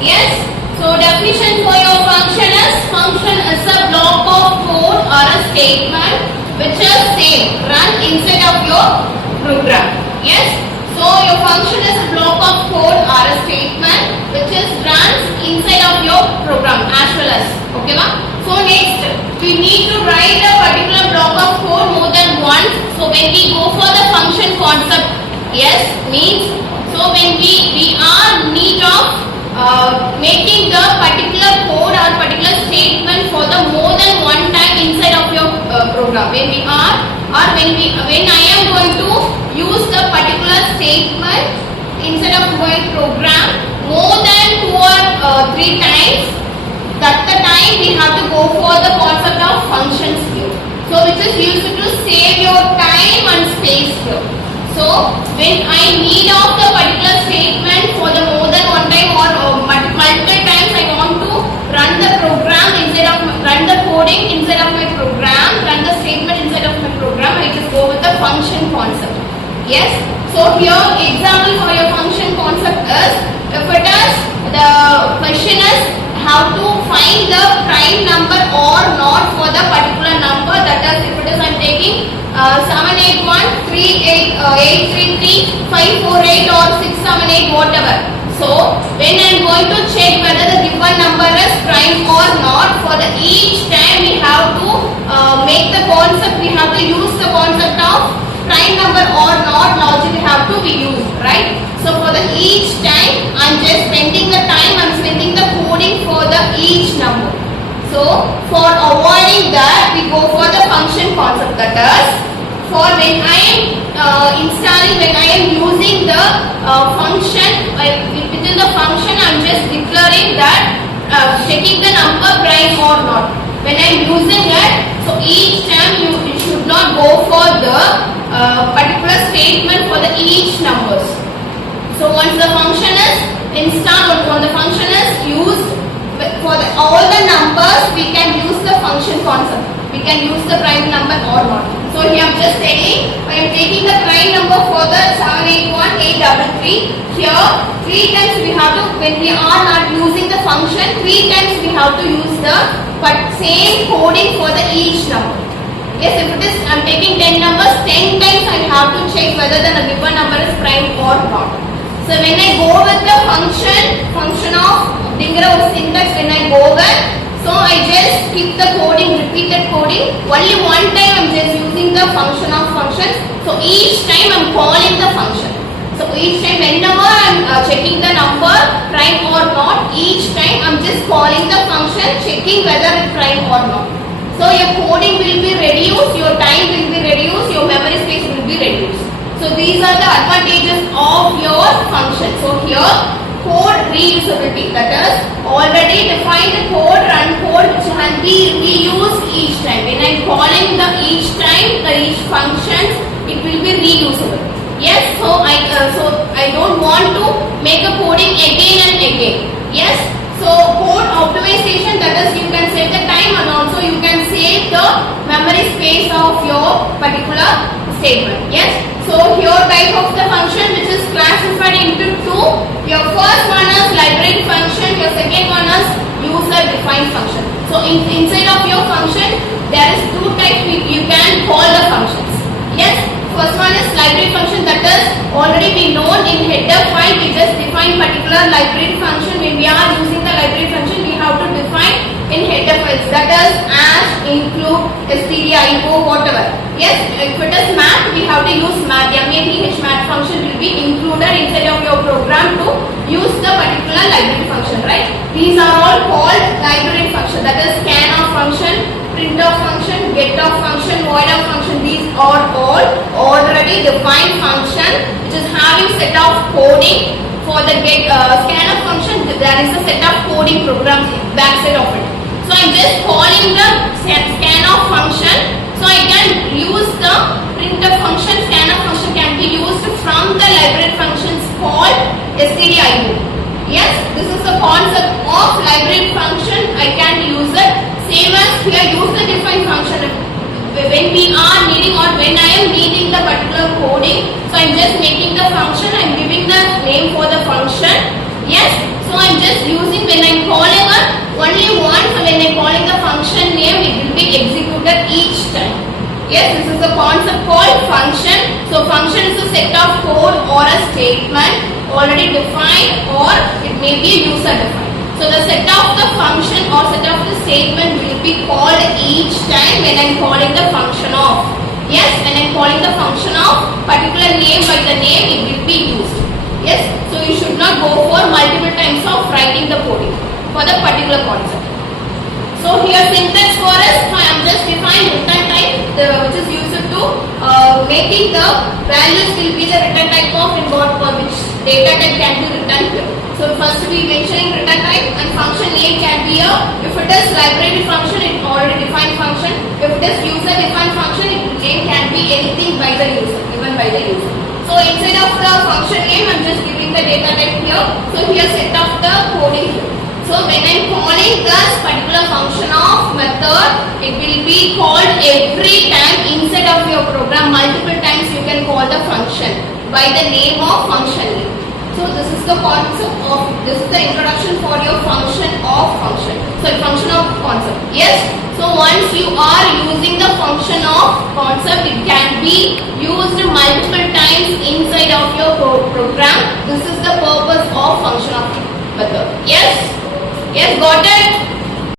Yes. So definition for your function is a block of code or a statement which is same run inside of your program. Yes. So your function is a block of code or a statement which is runs inside of your program as well as. Okay ma? So next we need to write a particular block of code more than once. So when we go for the function concept, yes, means so when we are in need of making the particular code or particular statement for the more than one time inside of your program. When we are or when I am going to use the particular statement inside of my program more than 2 or 3 times, that's the time we have to go for the concept of functions here. So which is used to save your time and space here. So when I need of the particular statement for the more than one time or multiple times, I want to run the program inside of run the coding inside of my program, run the statement inside of my program. I just go with the function concept. Yes. So here example for your function concept is, if it is the question is how to find the prime number or not for the particular number, that is if it is I am taking 781 833 548 or 678 whatever. So when I am going to check whether the given number is prime or not, for the each time we have to make the concept, we have to use the concept of prime number or not logic have to be used, right? So for the each time I am just spending the time, I am spending the coding for the each number. So for avoiding that, we go for the function concept, that is for when I am installing, when I am using the function, within the function I am just declaring that checking the number prime or not. When I am using it, so each time you should not go for the particular statement for the each numbers. So once the function is installed or when the function is used for all the numbers, we can use the function concept. We can use the prime number or not. So here I am just telling, I am taking the prime number for the 781 833. Here 3 times we have to, when we are not using the function, 3 times we have to use the same coding for the each number. Yes, if it is I am taking 10 numbers, 10 times I have to check whether the given number is prime or not. So when I go with the function of Dingra or syntax, when I go with, so I just keep the coding, repeated coding. Only one time I am just using the function of functions. So each time I am calling the function. So each time whenever I am checking the number prime or not, each time I am just calling the function, checking whether it's prime or not. So your coding will be reduced, your time will be reduced, your memory space will be reduced. So these are the advantages of your function. So here code reusability, that is already defined code, run code which can be reused each time. When I am calling the each time, the each functions, it will be reusable. Yes, so I don't want to make a coding again and again. Yes, so code optimization, that is you can save the time and also you can save the memory space of your particular statement. Yes, so here type of the function which is classified into 2. Your first one is library function, your second one is user defined function. So inside of your function there is 2 types you can call the functions. Yes, first one is library function, that is already we know in header file we just define particular library function. When we are using the library function, we have to define in header files, that is as, include, stdio, whatever. Yes, if it is math, we have to use math. Math function will be included inside of your program to use the particular library function, right? These are all called library function, that is scanf function, printf function, getf function, voidf function. These are all already defined function which is having set of coding. For the scanf function, there is a set of coding programs backside of it. So I am just calling the scanf function. So I can use the printf function. Scanf function can be used from the library functions called stdio. Yes, this is the concept of library function. I can use it. Same as here, user defined function. When we are needing or when I am needing the particular coding, so I am just making the function, I am giving the name for the function. Yes, so I I'm just using when I'm calling only once. When I'm calling the function name, it will be executed each time. Yes, this is the concept called function. So function is a set of code or a statement already defined, or it may be a user defined. So the set of the function or set of the statement will be called each time when I'm calling the function of. Yes, when I'm calling the function of particular name by the name, it will be used. Yes, so you should not go for multiple times of writing the coding for the particular concept. So here syntax for us, I am just defined return type, which is used to making the values will be the return type of in what for which data type can be returned here. So first we mentioning return type, and function name can be a, if it is library function, it already defined function. If it is user defined function, it name can be anything by the user, given by the user. So inside of the function name, I am just giving the data type here. So here set of the coding here. So when I am calling this particular function of method, it will be called every time inside of your program. Multiple times you can call the function by the name of function name. So this is the concept of, this is the introduction for your function of function. So function of concept. Yes. So once you are using the function of concept, it can be used multiple times inside of your program. This is the purpose of function of method. Yes. Yes, got it?